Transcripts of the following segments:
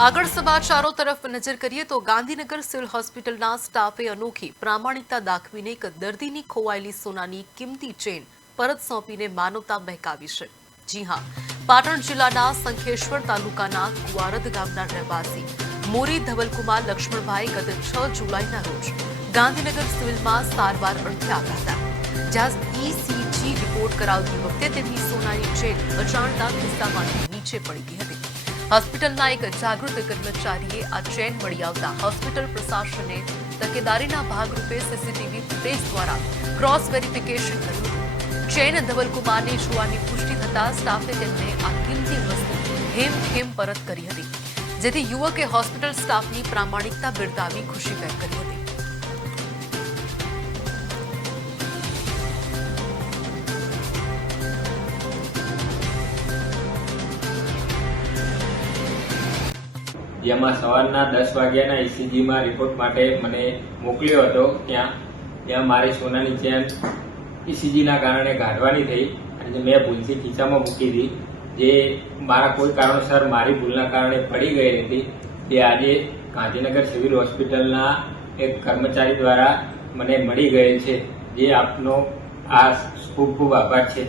આગળ સમાચારો તરફ નજર કરીએ તો ગાંધીનગર સિવિલ હોસ્પિટલના સ્ટાફે અનોખી પ્રામાણિકતા દાખવીને એક દર્દીની ખોવાયેલી સોનાની કિંમતી ચેન પરત સોંપીને માનવતા મહેકાવી છે। જી હા, પાટણ જિલ્લાના શંખેશ્વર તાલુકાના કુવારદ ગામના રહેવાસી મોરી ધવલકુમાર લક્ષ્મણભાઈ ગત 6 જુલાઈના રોજ ગાંધીનગર સિવિલમાં સારવાર અર્થે આવ્યા હતા, જ્યાં ECG રિપોર્ટ કરાવતી વખતે તેમની સોનાની ચેન અજાણતા ખિસ્સામાંથી નીચે પડી ગઈ હતી। હોસ્પિટલના એક જાગૃત કર્મચારીએ આ ચેન મળી આવતા હોસ્પિટલ પ્રશાસને તકેદારીના ભાગરૂપે સીસીટીવી ફૂટેજ દ્વારા ક્રોસ વેરિફિકેશન કર્યું હતું। ચેન ધવલકુમારને જોવાની પુષ્ટિ થતાં સ્ટાફે તેમને આ કિંમતી વસ્તુ હેમખેમ પરત કરી હતી, જેથી યુવકે હોસ્પિટલ સ્ટાફની પ્રામાણિકતા બિરદાવી ખુશી વ્યક્ત કરી હતી। જેમાં સવારના 10 વાગ્યાના ECGમાં રિપોર્ટ માટે મને મોકલ્યો હતો। ત્યાં મારી સોનાની ચેન ECGના કારણે કાઢવાની થઈ અને મેં ભૂલથી ખિસ્સામાં મૂકી હતી, જે મારા કોઈ કારણોસર મારી ભૂલના કારણે પડી ગઈ હતી। તે આજે ગાંધીનગર સિવિલ હોસ્પિટલના એક કર્મચારી દ્વારા મને મળી ગયેલ છે, જે આપનો આ ખૂબ ખૂબ આભાર છે।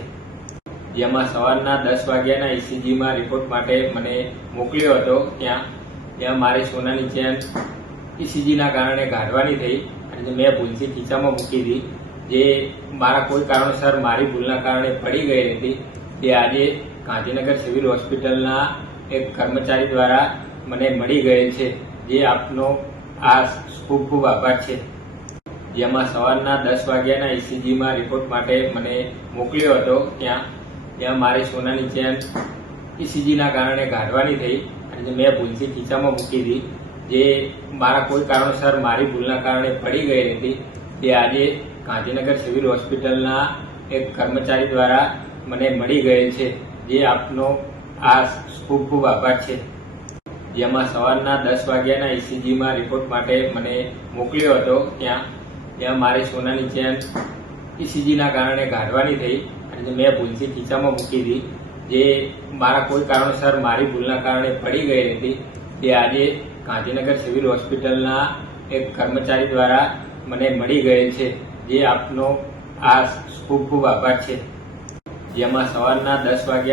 જેમાં સવારના 10 વાગ્યાના ECGમાં રિપોર્ટ માટે મને મોકલ્યો હતો। ત્યાં મારી સોનાની ચેન ECGના કારણે કાઢવાની થઈ અને મેં ભૂલથી ખિસ્સામાં મૂકી હતી, જે મારા કોઈ કારણોસર મારી ભૂલના કારણે પડી ગઈ હતી। તે આજે ગાંધીનગર સિવિલ હોસ્પિટલના એક કર્મચારી દ્વારા મને મળી ગયેલ છે, જે આપનો આ ખૂબ ખૂબ આભાર છે। જેમાં સવારના 10 વાગ્યાના ECGમાં રિપોર્ટ માટે મને મોકલ્યો હતો। ત્યાં મારી સોનાની ચેન ECGના કારણે કાઢવાની થઈ અને મેં ભૂલથી ખિસ્સામાં મૂકી હતી, જે મારા કોઈ કારણોસર મારી ભૂલના કારણે પડી ગઈ હતી। તે આજે ગાંધીનગર સિવિલ હોસ્પિટલના એક કર્મચારી દ્વારા મને મળી ગયેલ છે, જે આપનો આ ખૂબ ખૂબ આભાર છે। જેમાં સવારના 10 વાગ્યાના ECGમાં રિપોર્ટ માટે મને મોકલ્યો હતો। ત્યાં મારી સોનાની ચેન ECGના કારણે કાઢવાની થઈ અને મેં ભૂલથી ખિસ્સામાં મૂકી હતી, જે મારા કોઈ કારણોસર મારી ભૂલના કારણે પડી ગઈ હતી। તે આજે ગાંધીનગર સિવિલ હોસ્પિટલના એક કર્મચારી દ્વારા મને મળી ગયેલ છે, જે આપનો આ ખૂબ ખૂબ આભાર છે। જેમાં સવારના 10 વાગ્યા